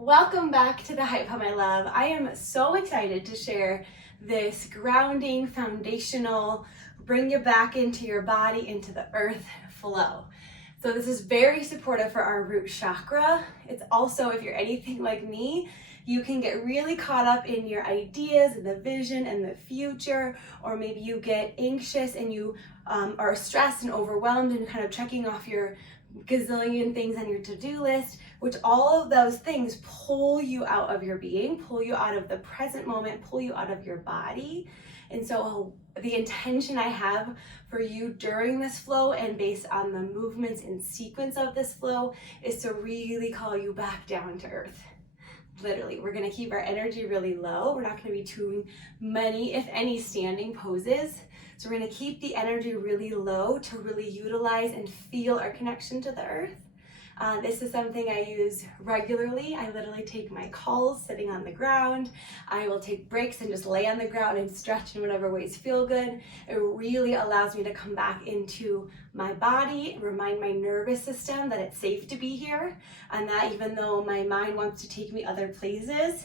Welcome back to the Hype Hub, my love. I am so excited to share this grounding, foundational, bring you back into your body, into the earth flow. So this is very supportive for our root chakra. It's also, if you're anything like me, you can get really caught up in your ideas and the vision and the future, or maybe you get anxious and you are stressed and overwhelmed and kind of checking off your gazillion things on your to-do list, which all of those things pull you out of your being, pull you out of the present moment, pull you out of your body. And so the intention I have for you during this flow and based on the movements and sequence of this flow is to really call you back down to earth. Literally, we're gonna keep our energy really low. We're not gonna be doing many, if any, standing poses. So we're gonna keep the energy really low to really utilize and feel our connection to the earth. This is something I use regularly. I literally take my calls sitting on the ground. I will take breaks and just lay on the ground and stretch in whatever ways feel good. It really allows me to come back into my body, remind my nervous system that it's safe to be here, and that even though my mind wants to take me other places,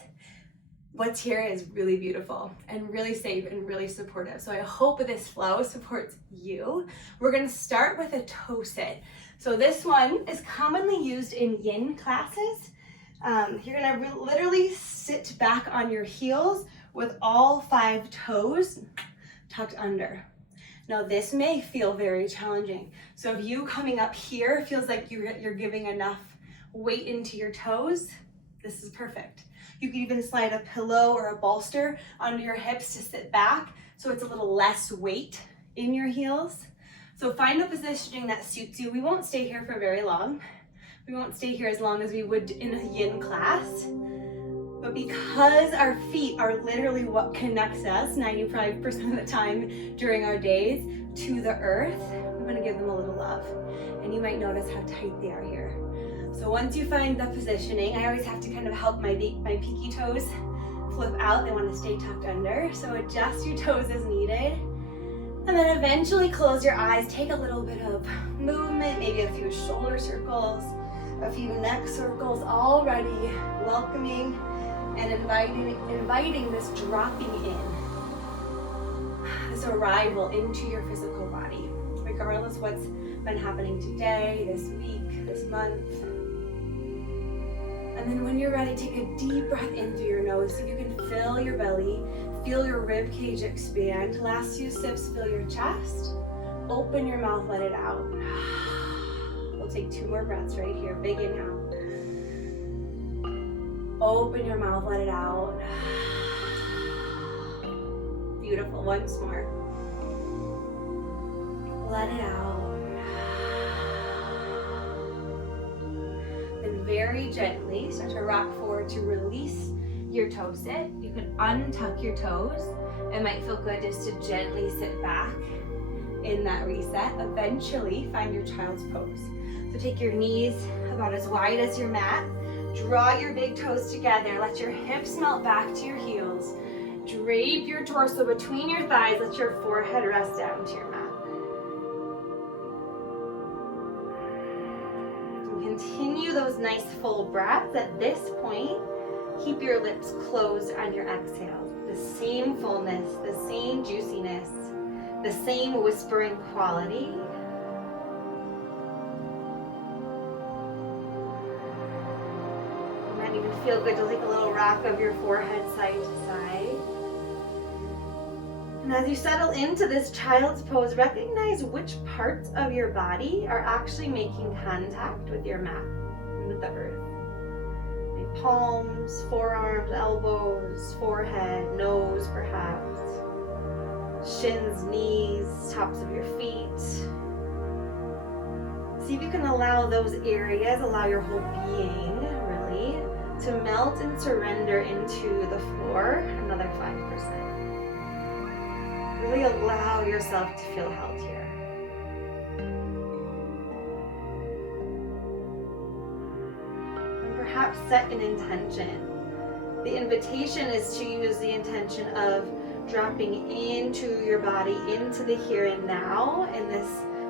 what's here is really beautiful and really safe and really supportive. So I hope this flow supports you. We're gonna start with a toe sit. So this one is commonly used in yin classes. You're gonna literally sit back on your heels with all 5 toes tucked under. Now this may feel very challenging. So if you coming up here feels like you're giving enough weight into your toes, this is perfect. You can even slide a pillow or a bolster under your hips to sit back so it's a little less weight in your heels. So find a positioning that suits you. We won't stay here for very long. We won't stay here as long as we would in a yin class. But because our feet are literally what connects us 95% of the time during our days to the earth, I'm gonna give them a little love. And you might notice how tight they are here. So once you find the positioning, I always have to kind of help my pinky toes flip out. They want to stay tucked under. So adjust your toes as needed. And then eventually close your eyes. Take a little bit of movement, maybe a few shoulder circles, a few neck circles, already welcoming and inviting this dropping in, this arrival into your physical body, regardless what's been happening today, this week, this month. And then when you're ready, take a deep breath in through your nose so you can fill your belly, feel your rib cage expand. Last few sips, fill your chest. Open your mouth, let it out. We'll take 2 more breaths right here. Big inhale. Open your mouth, let it out. Beautiful, once more. Let it out. Very gently start to rock forward to release your toe sit. You can untuck your toes. It might feel good just to gently sit back in that reset. Eventually find your child's pose. So take your knees about as wide as your mat. Draw your big toes together. Let your hips melt back to your heels. Drape your torso between your thighs. Let your forehead rest down to your mat. Continue those nice full breaths. At this point, keep your lips closed on your exhale. The same fullness, the same juiciness, the same whispering quality. You might even feel good to take a little rock of your forehead side to side. And as you settle into this child's pose, recognize which parts of your body are actually making contact with your mat and with the earth. Maybe palms, forearms, elbows, forehead, nose perhaps, shins, knees, tops of your feet. See if you can allow those areas, allow your whole being really to melt and surrender into the floor. Another 5%. Really allow yourself to feel held here. And perhaps set an intention. The invitation is to use the intention of dropping into your body, into the here and now, and this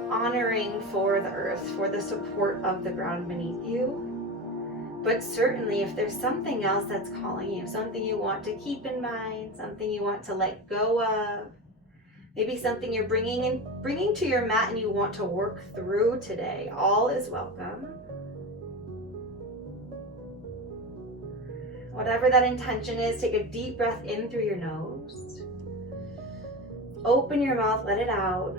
honoring for the earth, for the support of the ground beneath you. But certainly if there's something else that's calling you, something you want to keep in mind, something you want to let go of, maybe something you're bringing to your mat and you want to work through today, all is welcome. Whatever that intention is, take a deep breath in through your nose. Open your mouth, let it out.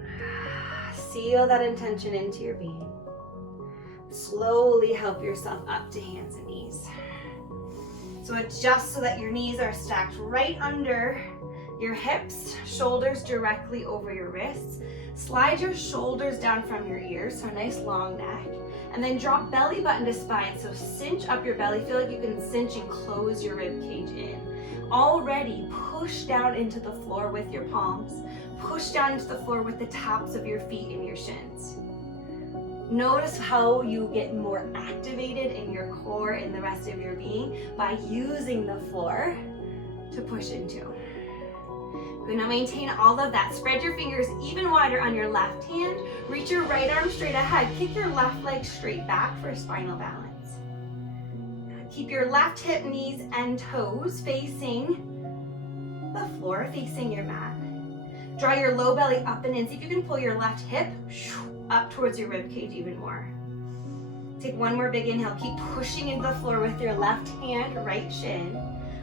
Seal that intention into your being. Slowly help yourself up to hands and knees. So adjust so that your knees are stacked right under your hips, shoulders directly over your wrists. Slide your shoulders down from your ears, so a nice long neck. And then drop belly button to spine, so cinch up your belly. Feel like you can cinch and close your rib cage in. Already push down into the floor with your palms. Push down into the floor with the tops of your feet and your shins. Notice how you get more activated in your core and the rest of your being by using the floor to push into. Good, now maintain all of that. Spread your fingers even wider on your left hand. Reach your right arm straight ahead. Kick your left leg straight back for spinal balance. Keep your left hip, knees, and toes facing the floor, facing your mat. Draw your low belly up and in. See if you can pull your left hip up towards your rib cage even more. Take one more big inhale. Keep pushing into the floor with your left hand, right shin.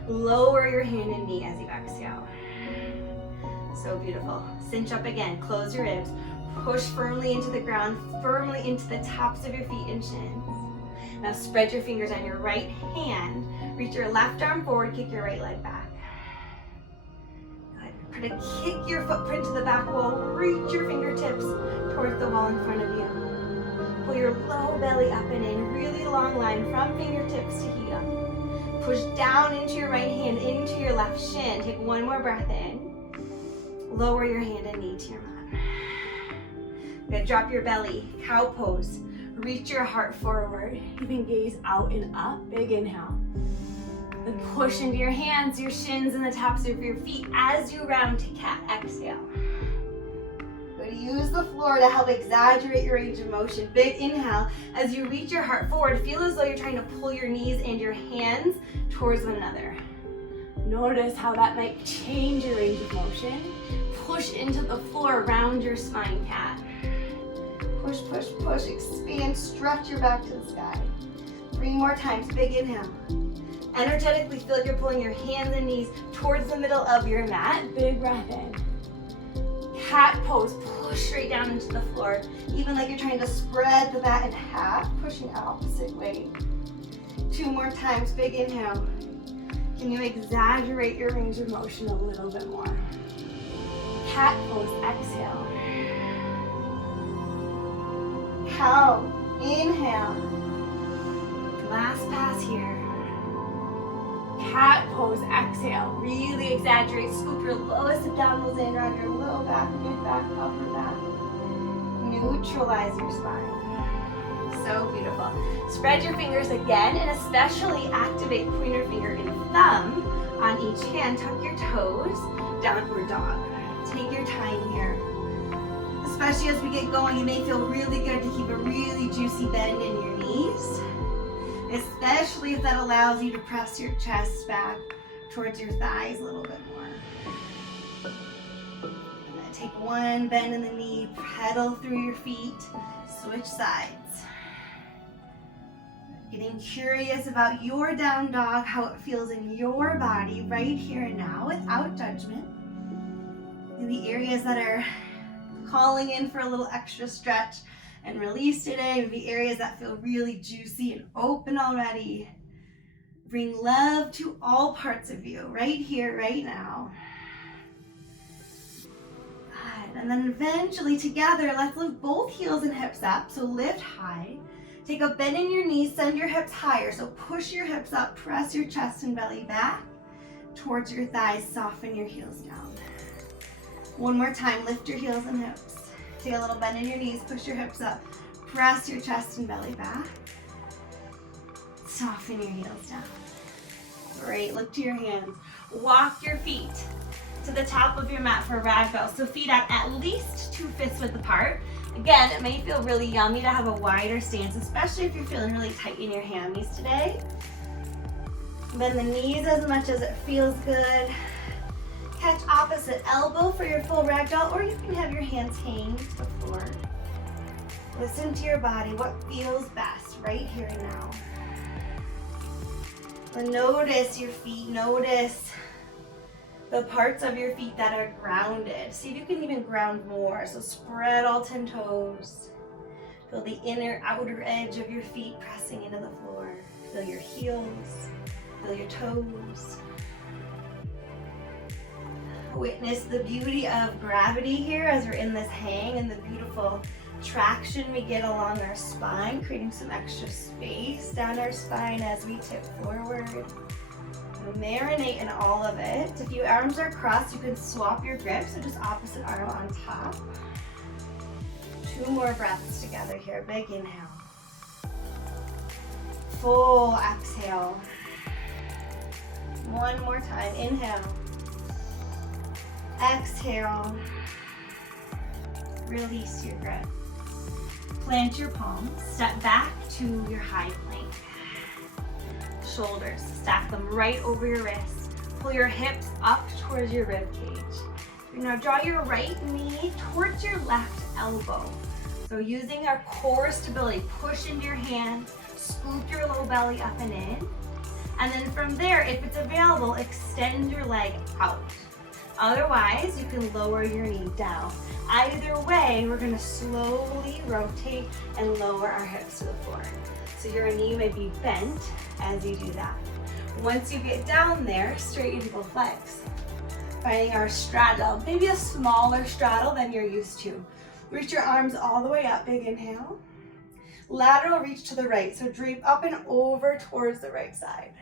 Lower your hand and knee as you exhale. So beautiful. Cinch up again. Close your ribs. Push firmly into the ground, firmly into the tops of your feet and shins. Now spread your fingers on your right hand. Reach your left arm forward. Kick your right leg back. Good. Try to kick your footprint to the back wall. Reach your fingertips towards the wall in front of you. Pull your low belly up and in. Really long line from fingertips to heel. Push down into your right hand, into your left shin. Take one more breath in. Lower your hand and knee to your mat. Good, drop your belly, cow pose. Reach your heart forward. Even gaze out and up. Big inhale. Then push into your hands, your shins, and the tops of your feet as you round to cat. Exhale. Good, use the floor to help exaggerate your range of motion. Big inhale. As you reach your heart forward, feel as though you're trying to pull your knees and your hands towards one another. Notice how that might change your range of motion. Push into the floor, round your spine, cat. Push, push, push, expand, stretch your back to the sky. 3 more times, big inhale. Energetically feel like you're pulling your hands and knees towards the middle of your mat. Big breath in. Cat pose, push straight down into the floor. Even like you're trying to spread the mat in half, pushing opposite way. 2 more times, big inhale. Can you exaggerate your range of motion a little bit more? Cat pose, exhale. Cow, inhale. Last pass here. Cat pose, exhale. Really exaggerate, scoop your lowest abdominals in around your low back, mid back, upper back. Neutralize your spine. So beautiful. Spread your fingers again and especially activate pointer finger and thumb on each hand. Tuck your toes, downward dog. Take your time here. Especially as we get going, it may feel really good to keep a really juicy bend in your knees, especially if that allows you to press your chest back towards your thighs a little bit more. And then take one bend in the knee, pedal through your feet, switch sides. Getting curious about your down dog, how it feels in your body right here and now without judgment. In the areas that are calling in for a little extra stretch and release today, maybe areas that feel really juicy and open already. Bring love to all parts of you right here, right now. Good. And then eventually together, let's lift both heels and hips up. So lift high. Take a bend in your knees, send your hips higher. So push your hips up, press your chest and belly back towards your thighs, soften your heels down. One more time, lift your heels and hips. Take a little bend in your knees, push your hips up, press your chest and belly back. Soften your heels down. Great, look to your hands. Walk your feet to the top of your mat for ragdoll. So feet at least 2 fists width apart. Again, it may feel really yummy to have a wider stance, especially if you're feeling really tight in your hammies today. Bend the knees as much as it feels good. Catch opposite elbow for your full ragdoll, or you can have your hands hang to the floor. Listen to your body, what feels best right here and now. And notice your feet, notice the parts of your feet that are grounded. See if you can even ground more. So spread all 10 toes. Feel the inner, outer edge of your feet pressing into the floor. Feel your heels, feel your toes. Witness the beauty of gravity here as we're in this hang and the beautiful traction we get along our spine, creating some extra space down our spine as we tip forward. Marinate in all of it. If your arms are crossed, you can swap your grip, so just opposite arm on top. 2 more breaths together here. Big inhale. Full exhale. 1 more time. Inhale. Exhale. Release your grip. Plant your palms. Step back to your high plank. Shoulders, stack them right over your wrists. Pull your hips up towards your rib cage. Now draw your right knee towards your left elbow. So using our core stability, push into your hands, scoop your low belly up and in. And then from there, if it's available, extend your leg out. Otherwise, you can lower your knee down. Either way, we're gonna slowly rotate and lower our hips to the floor. So your knee may be bent as you do that. Once you get down there, straighten both legs. Finding our straddle, maybe a smaller straddle than you're used to. Reach your arms all the way up, big inhale. Lateral reach to the right, so drape up and over towards the right side.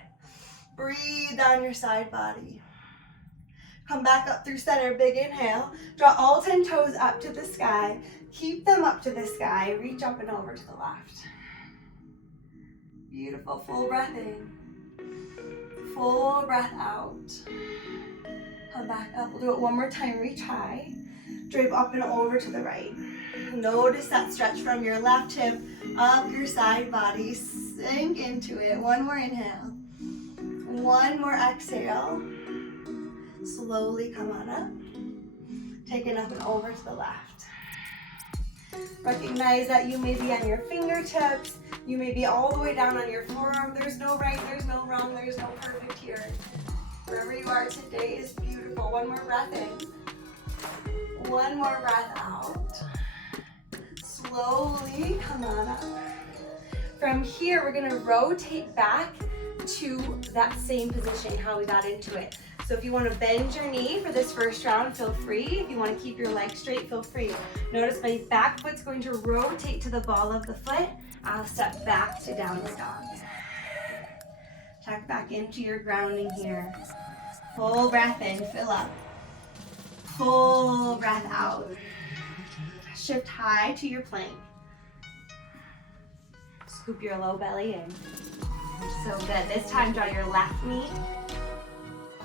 Breathe down your side body. Come back up through center, big inhale. Draw all 10 toes up to the sky. Keep them up to the sky. Reach up and over to the left. Beautiful, full breath in. Full breath out. Come back up, we'll do it 1 more time. Reach high. Drape up and over to the right. Notice that stretch from your left hip up your side body. Sink into it. 1 more inhale. 1 more exhale. Slowly come on up. Take it up and over to the left. Recognize that you may be on your fingertips. You may be all the way down on your forearm. There's no right, there's no wrong, there's no perfect here. Wherever you are today is beautiful. 1 more breath in. 1 more breath out. Slowly come on up. From here, we're gonna rotate back to that same position, how we got into it. So if you want to bend your knee for this first round, feel free. If you want to keep your legs straight, feel free. Notice my back foot's going to rotate to the ball of the foot. I'll step back to down dog. Check back into your grounding here. Full breath in, fill up. Full breath out. Shift high to your plank. Scoop your low belly in. So good. This time, draw your left knee.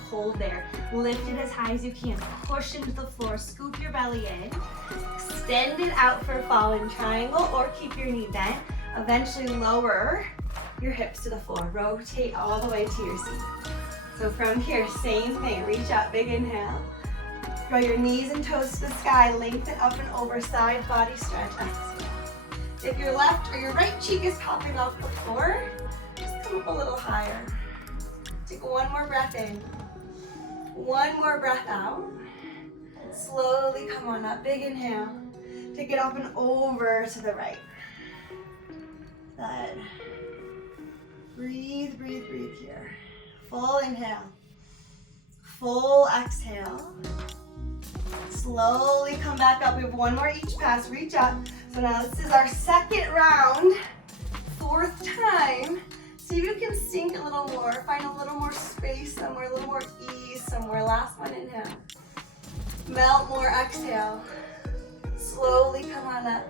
Hold there. Lift it as high as you can. Push into the floor. Scoop your belly in. Extend it out for a fallen triangle or keep your knee bent. Eventually lower your hips to the floor. Rotate all the way to your seat. So from here, same thing. Reach up, big inhale. Draw your knees and toes to the sky. Lengthen up and over, side body stretch. Exhale. If your left or your right cheek is popping off the floor, just come up a little higher. Take 1 more breath in. 1 more breath out. Slowly come on up. Big inhale. Take it up and over to the right. Good. Breathe, breathe, breathe here. Full inhale. Full exhale. Slowly come back up. We have 1 more each pass. Reach up. So now this is our second round. 4th time. See if you can sink a little more. Find a little more space somewhere, a little more ease somewhere. Last one, inhale. Melt more, exhale. Slowly come on up.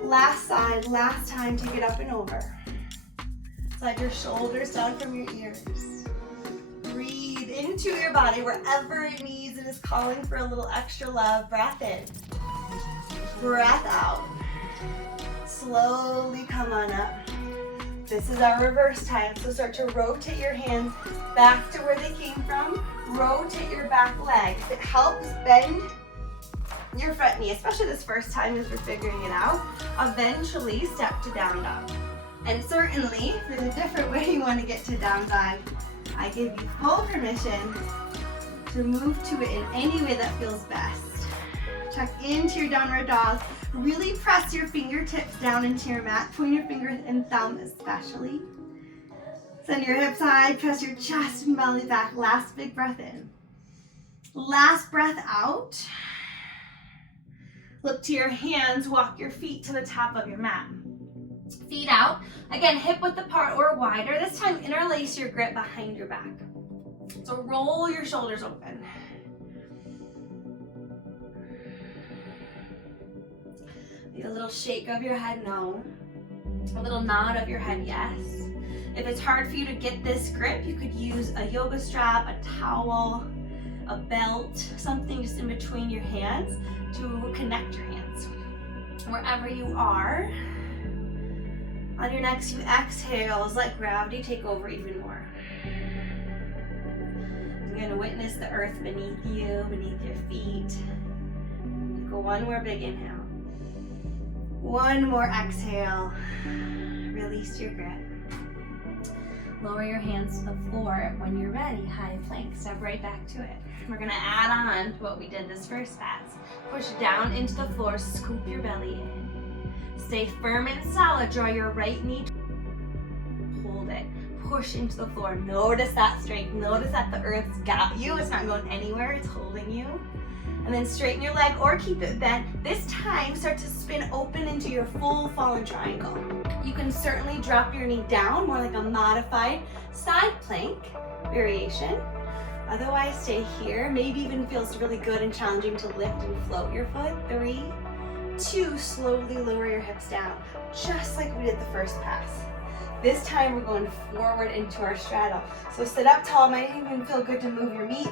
Last side, last time, take it up and over. Slide your shoulders down from your ears. Breathe in into your body wherever it needs and is calling for a little extra love. Breath in, breath out. Slowly come on up. This is our reverse time, so start to rotate your hands back to where they came from. Rotate your back leg. If it helps, bend your front knee, especially this first time as we're figuring it out. Eventually step to down dog. And certainly, if there's a different way you want to get to down dog, I give you full permission to move to it in any way that feels best. Check into your downward dog. Really press your fingertips down into your mat, pointer fingers and thumb especially. Send your hips high, press your chest and belly back. Last big breath in. Last breath out. Look to your hands, walk your feet to the top of your mat. Feet out. Again, hip width apart or wider. This time interlace your grip behind your back. So roll your shoulders open. A little shake of your head, no. A little nod of your head, yes. If it's hard for you to get this grip, you could use a yoga strap, a towel, a belt, something just in between your hands to connect your hands. Wherever you are, on your next few exhales, let gravity take over even more. You're going to witness the earth beneath you, beneath your feet. Go one more big inhale. One more exhale. Release your grip. Lower your hands to the floor. When you're ready, high plank. Step right back to it. We're gonna add on to what we did this first pass. Push down into the floor, scoop your belly in. Stay firm and solid. Draw your right knee. Hold it. Push into the floor. Notice that strength. Notice that the earth's got you. It's not going anywhere. It's holding you. And then straighten your leg or keep it bent. This time, start to spin open into your full fallen triangle. You can certainly drop your knee down, more like a modified side plank variation. Otherwise, stay here. Maybe even feels really good and challenging to lift and float your foot. 3, 2, slowly lower your hips down, just like we did the first pass. This time, we're going forward into our straddle. So sit up tall. Might even feel good to move your meat.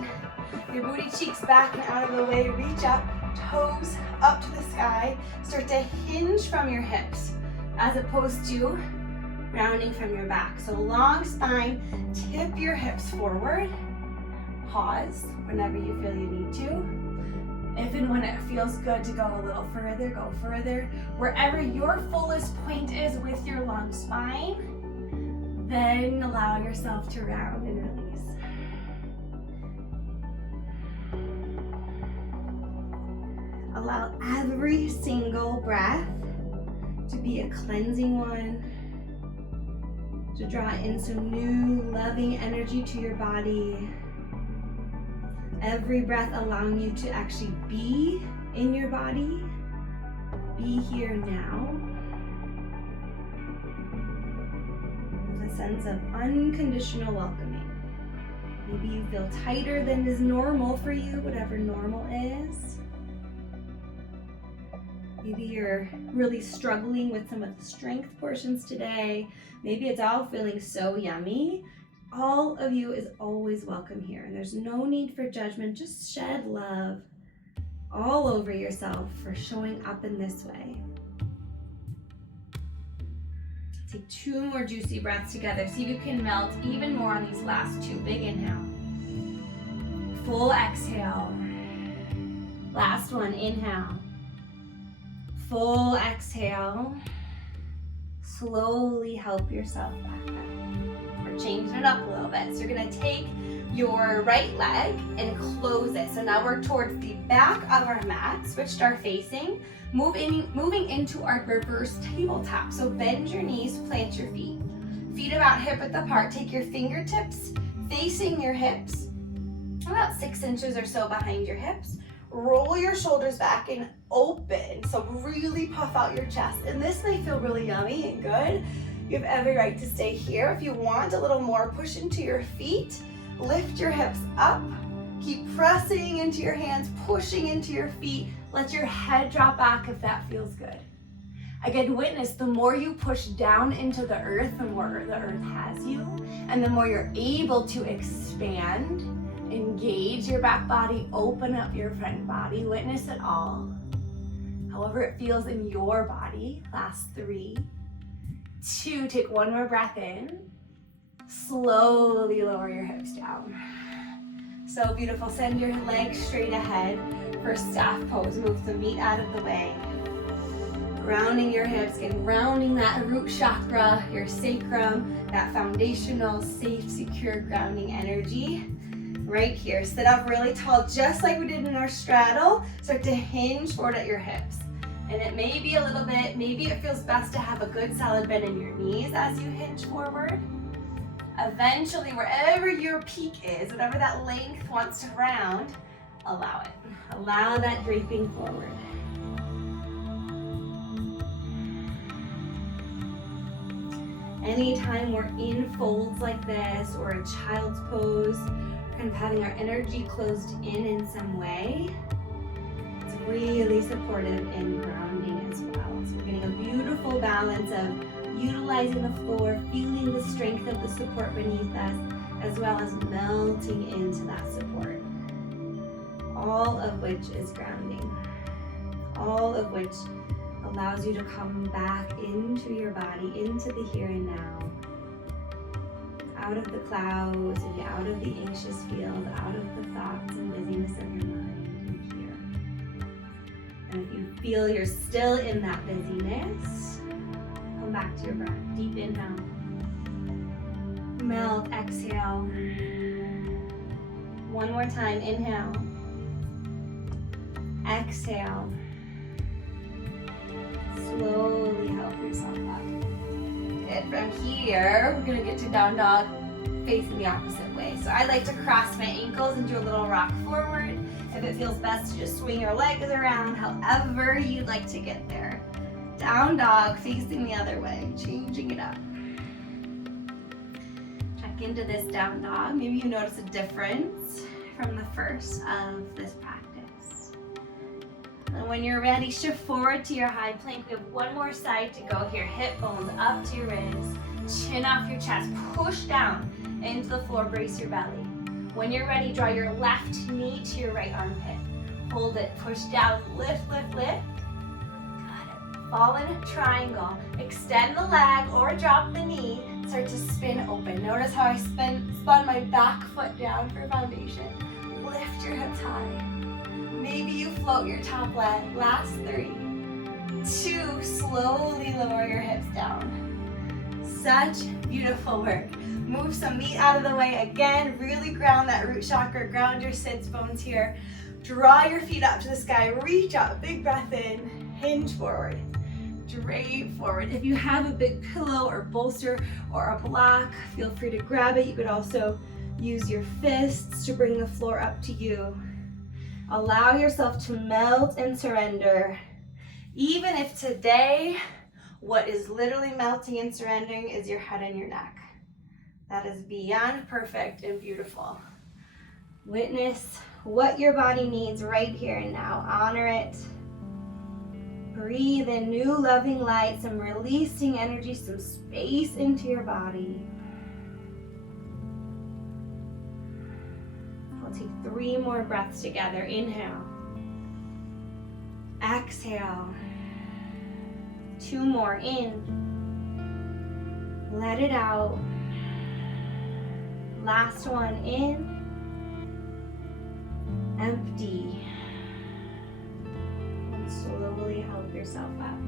Your booty cheeks back and out of the way. Reach up, toes up to the sky. Start to hinge from your hips as opposed to rounding from your back. So long spine, tip your hips forward. Pause whenever you feel you need to. If and when it feels good to go a little further, go further. Wherever your fullest point is with your long spine, then allow yourself to round and release. Allow every single breath to be a cleansing one, to draw in some new loving energy to your body. Every breath allowing you to actually be in your body, be here now. With a sense of unconditional welcoming. Maybe you feel tighter than is normal for you, whatever normal is. Maybe you're really struggling with some of the strength portions today. Maybe it's all feeling so yummy. All of you is always welcome here. And there's no need for judgment. Just shed love all over yourself for showing up in this way. Take 2 more juicy breaths together. See if you can melt even more on these last 2. Big inhale. Full exhale. Last one, inhale. Full exhale. Slowly help yourself back up. We're changing it up a little bit. So you're gonna take your right leg and close it. So now we're towards the back of our mat, switched our facing, moving into our reverse tabletop. So bend your knees, plant your feet. Feet about hip width apart. Take your fingertips facing your hips, about 6 inches or so behind your hips. Roll your shoulders back and open. So really puff out your chest. And this may feel really yummy and good. You have every right to stay here. If you want a little more, push into your feet. Lift your hips up. Keep pressing into your hands, pushing into your feet. Let your head drop back if that feels good. Again, witness, the more you push down into the earth, the more the earth has you. And the more you're able to expand Engage your back body, open up your front body, witness it all. However it feels in your body. Last 3, 2, take one more breath in. Slowly lower your hips down. So beautiful, send your legs straight ahead for staff pose. Move the meat out of the way. Grounding your hips, grounding that root chakra, your sacrum, that foundational, safe, secure grounding energy. Right here, sit up really tall, just like we did in our straddle. Start to hinge forward at your hips. And it may be a little bit, maybe it feels best to have a good solid bend in your knees as you hinge forward. Eventually, wherever your peak is, whatever that length wants to round, allow it. Allow that draping forward. Anytime we're in folds like this or a child's pose, kind of having our energy closed in some way, it's really supportive in grounding as well. So we're getting a beautiful balance of utilizing the floor, feeling the strength of the support beneath us, as well as melting into that support. All of which is grounding. All of which allows you to come back into your body, into the here and now. Out of the clouds, and out of the anxious field, out of the thoughts and busyness of your mind, and here. And if you feel you're still in that busyness, come back to your breath. Deep inhale. Melt, exhale. One more time, inhale. Exhale. Slowly help yourself up. Good. From here, we're gonna get to down dog facing the opposite way. So I like to cross my ankles and do a little rock forward. If it feels best to just swing your legs around, however you'd like to get there. Down dog facing the other way, changing it up. Check into this down dog. Maybe you notice a difference from the first of this practice. And when you're ready, shift forward to your high plank. We have one more side to go here. Hip bones up to your ribs, chin off your chest. Push down into the floor, brace your belly. When you're ready, draw your left knee to your right armpit. Hold it, push down, lift, lift, lift. Got it. Fall in a triangle. Extend the leg or drop the knee. Start to spin open. Notice how I spun my back foot down for foundation. Lift your hips high. Maybe you float your top leg. Last 3, 2, slowly lower your hips down. Such beautiful work. Move some meat out of the way again. Really ground that root chakra. Ground your sits bones here. Draw your feet up to the sky. Reach up. Big breath in. Hinge forward. Drape forward. If you have a big pillow or bolster or a block, feel free to grab it. You could also use your fists to bring the floor up to you. Allow yourself to melt and surrender. Even if today, what is literally melting and surrendering is your head and your neck. That is beyond perfect and beautiful. Witness what your body needs right here and now. Honor it. Breathe in new loving light, some releasing energy, some space into your body. Take 3 more breaths together. Inhale. Exhale. 2 more. In. Let it out. Last one. In. Empty. And slowly help yourself up.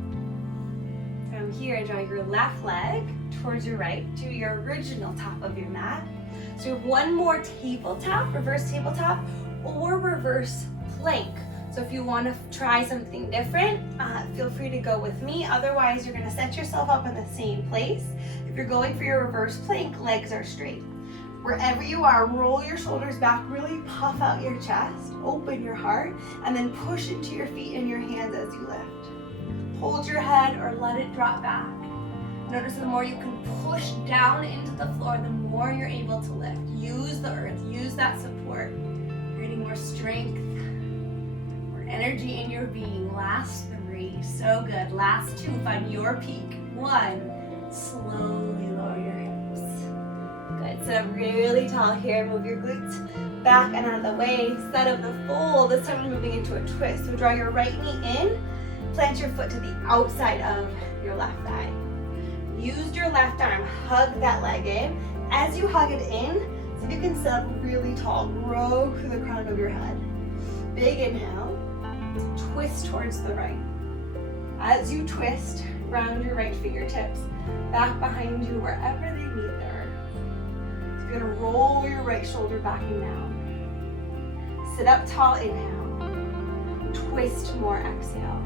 From here, draw your left leg towards your right to your original top of your mat. So you have one more tabletop, reverse tabletop, or reverse plank. So if you want to try something different, feel free to go with me. Otherwise, you're going to set yourself up in the same place. If you're going for your reverse plank, legs are straight. Wherever you are, roll your shoulders back, really puff out your chest, open your heart, and then push into your feet and your hands as you lift. Hold your head or let it drop back. Notice the more you can push down into the floor, the more you're able to lift. Use the earth, use that support. Creating more strength, more energy in your being. Last 3, so good. Last 2, find your peak. 1, slowly lower your hips. Good, Sit up really tall here. Move your glutes back and out of the way. Set up the fold. This time we're moving into a twist. So draw your right knee in. Plant your foot to the outside of your left thigh. Use your left arm. Hug that leg in. As you hug it in, see if you can sit up really tall. Grow through the crown of your head. Big inhale. Twist towards the right. As you twist, ground your right fingertips back behind you wherever they meet the earth. So you're gonna roll your right shoulder back and down. Sit up tall, inhale. Twist more, exhale.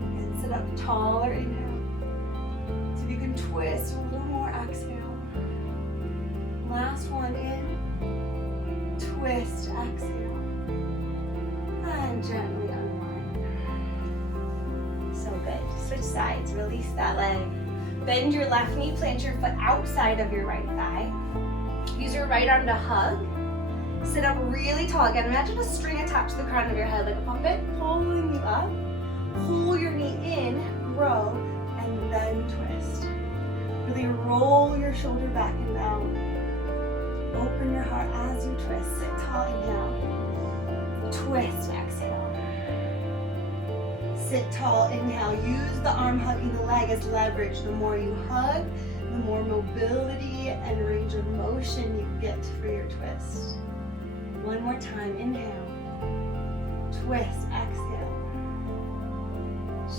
And sit up taller, inhale. So if you can twist a little more, exhale. Last one in. Twist, exhale. And gently unwind. So good. Switch sides. Release that leg. Bend your left knee. Plant your foot outside of your right thigh. Use your right arm to hug. Sit up really tall. Again, imagine a string attached to the crown of your head like a puppet, pulling you up. Pull your knee in, grow, and then twist. Really roll your shoulder back and down. Open your heart as you twist. Sit tall, inhale. Twist, exhale. Sit tall, inhale. Use the arm hugging the leg as leverage. The more you hug, the more mobility and range of motion you get for your twist. One more time, inhale. Twist, exhale.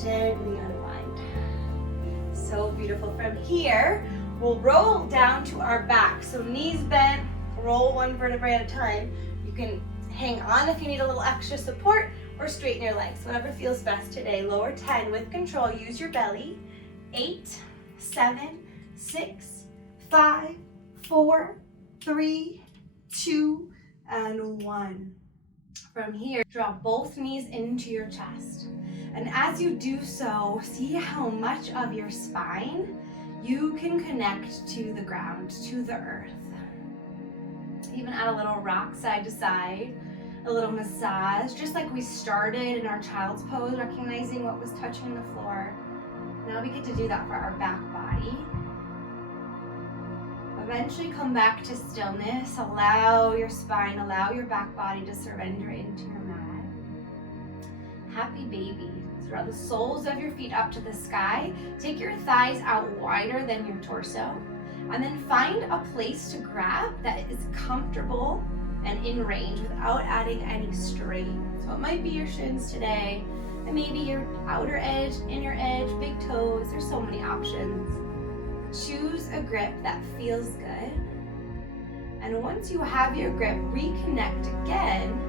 Gently unwind. So beautiful. From here, we'll roll down to our back. So knees bent, roll one vertebrae at a time. You can hang on if you need a little extra support, or straighten your legs, whatever feels best today. Lower 10 with control. Use your belly. 8, 7, 6, 5, 4, 3, 2, and 1. From here, draw both knees into your chest. And as you do so, see how much of your spine you can connect to the ground, to the earth. Even add a little rock side to side, a little massage, just like we started in our child's pose, recognizing what was touching the floor. Now we get to do that for our back body. Eventually come back to stillness. Allow your spine, allow your back body to surrender into your mat. Happy baby. Draw the soles of your feet up to the sky. Take your thighs out wider than your torso. And then find a place to grab that is comfortable and in range without adding any strain. So it might be your shins today, and maybe your outer edge, inner edge, big toes. There's so many options. Choose a grip that feels good. And once you have your grip, reconnect again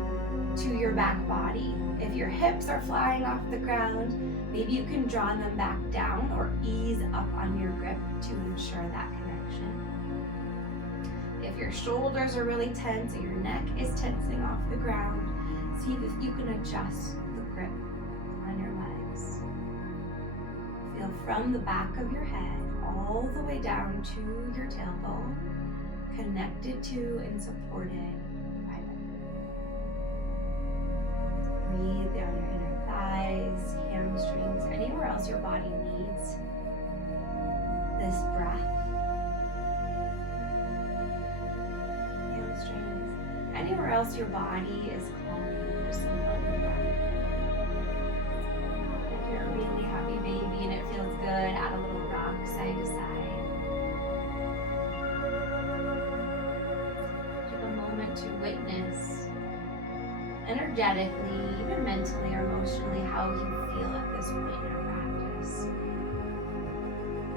to your back body. If your hips are flying off the ground, maybe you can draw them back down or ease up on your grip to ensure that connection. If your shoulders are really tense or your neck is tensing off the ground, see if you can adjust the grip on your legs. Feel from the back of your head all the way down to your tailbone, connected to and supported by the earth. Breathe down your inner thighs, hamstrings, anywhere else your body needs this breath. Anywhere else your body is calling for some loving breath. If you're a really happy baby and it feels good, add a little rock side to side. Take a moment to witness energetically, even mentally or emotionally, how you feel at this point in our practice.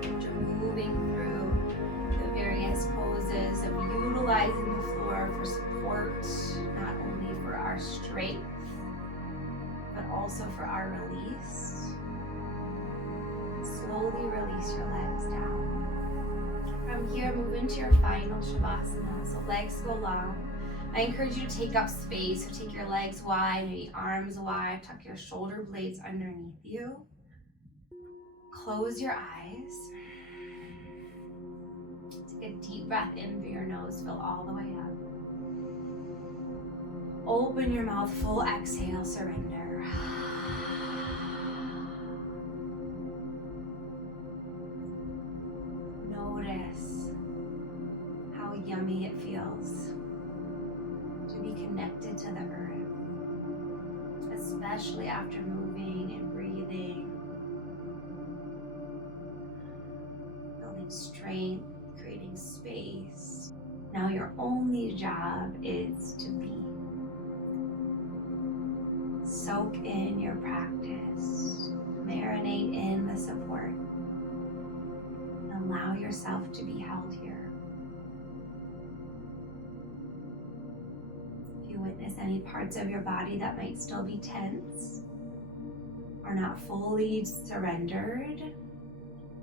You're moving through the various poses of utilizing the floor for support, not only for our strength, but also for our release. Slowly release your legs down. From here, move into your final Shavasana. So legs go long. I encourage you to take up space. So take your legs wide, maybe arms wide, tuck your shoulder blades underneath you. Close your eyes. Take a deep breath in through your nose, fill all the way up. Open your mouth, full exhale, surrender. Notice yummy it feels to be connected to the earth, especially after moving and breathing, building strength, creating space. Now your only job is to be. Soak in your practice, marinate in the support, and allow yourself to be held here. If you witness any parts of your body that might still be tense or not fully surrendered,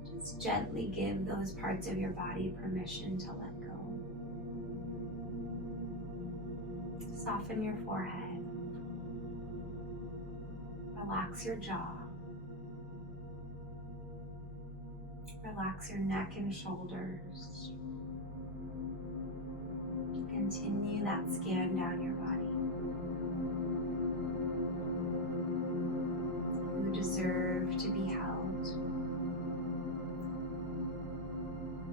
just gently give those parts of your body permission to let go. Soften your forehead. Relax your jaw. Relax your neck and shoulders. Continue that scan down your body. You deserve to be held.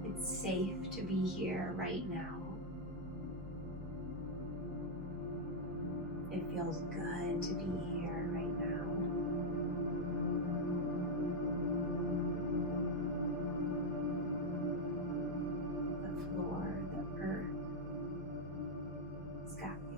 It's safe to be here right now. It feels good to be here right now. The floor, the earth, has got you.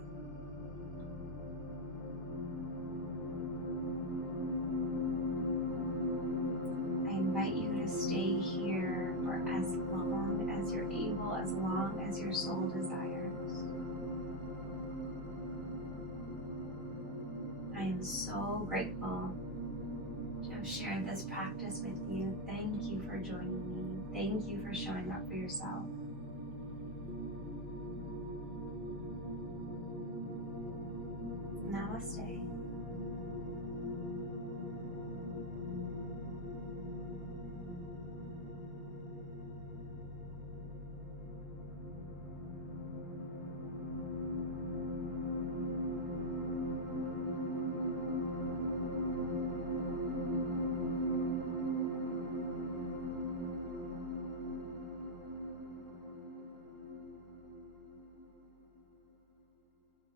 I invite you to stay here for as long as you're able, as long as your soul desires. I am so grateful to have shared this practice with you. Thank you for joining me. Thank you for showing up for yourself. Namaste.